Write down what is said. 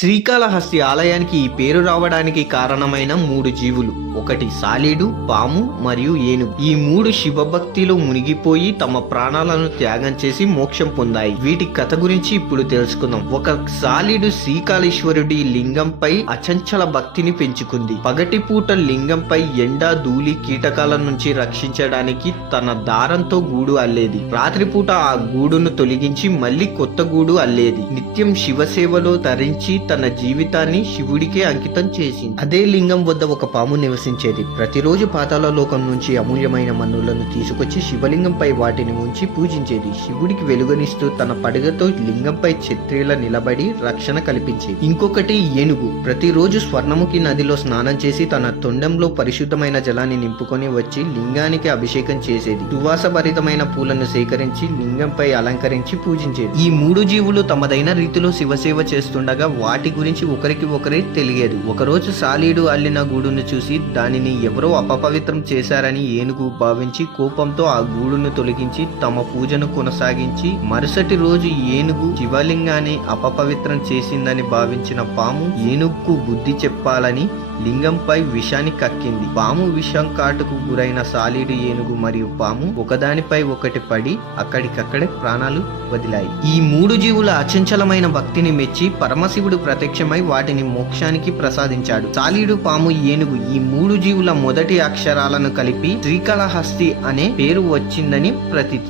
శ్రీకాళహస్తి ఆలయానికి ఈ పేరు రావడానికి కారణమైన మూడు జీవులు. ఒకటి సాలీడు పాము మరియు ఏనుగు. ఈ మూడు శివభక్తిలో మునిగిపోయి తమ ప్రాణాలను త్యాగం చేసి మోక్షం పొందాయి. వీటి కథ గురించి ఇప్పుడు తెలుసుకుందాం. ఒక సాలీడు శ్రీకాళేశ్వరుడి లింగంపై అచంచల భక్తిని పెంచుకుంది. పగటిపూట లింగంపై ఎండ ధూళి కీటకాల నుంచి రక్షించడానికి తన దారంతో గూడు అల్లేది. రాత్రిపూట ఆ గూడును తొలగించి మళ్ళీ కొత్త గూడు అల్లేది. నిత్యం శివసేవలో తరించి తన జీవితాన్ని శివుడికే అంకితం చేసింది. అదే లింగం వద్ద ఒక పాము నివసించేది. ప్రతిరోజు పాతాల లోకం నుంచి అమూల్యమైన మన్నులను తీసుకొచ్చి శివలింగంపై వాటిని ఉంచి పూజించేది. శివుడికి వెలుగనిస్తూ తన పడగతో లింగంపై ఛత్రిలా నిలబడి రక్షణ కల్పించేది. ఇంకొకటి ఏనుగు. ప్రతిరోజు స్వర్ణముఖి నదిలో స్నానం చేసి తన తొండంలో పరిశుద్ధమైన జలాన్ని నింపుకొని వచ్చి లింగానికి అభిషేకం చేసేది. సువాసభరితమైన పూలను సేకరించి లింగంపై అలంకరించి పూజించేది. ఈ మూడు జీవులు తమదైన రీతిలో శివసేవ చేస్తుండగా వాటి వాటి గురించి ఒకరికి ఒకరే తెలియదు. ఒకరోజు సాలీడు అల్లిన గూడును చూసి దానిని ఎవరో అపపవిత్రం చేశారని ఏనుగు భావించి కోపంతో ఆ గూడును తొలగించి తమ పూజను కొనసాగించి మరుసటి రోజు ఏనుగు శివలింగాన్ని అపపవిత్రం చేసిందని భావించిన పాము ఏనుగుకు బుద్ధి చెప్పాలని లింగంపై విషాన్ని కక్కింది. పాము విషం కాటుకు గురైన సాలీడు ఏనుగు మరియు పాము ఒకదానిపై ఒకటి పడి అక్కడికక్కడే ప్రాణాలు వదిలాయి. ఈ మూడు జీవుల అచంచలమైన భక్తిని మెచ్చి పరమశివుడు ప్రత్యక్షమై వాటిని మోక్షానికి ప్రసాదించాడు. సాలీడు పాము ఏనుగు ఈ మూడు జీవుల మొదటి అక్షరాలను కలిపి శ్రీకాళహస్తి అనే పేరు వచ్చిందని ప్రతీతి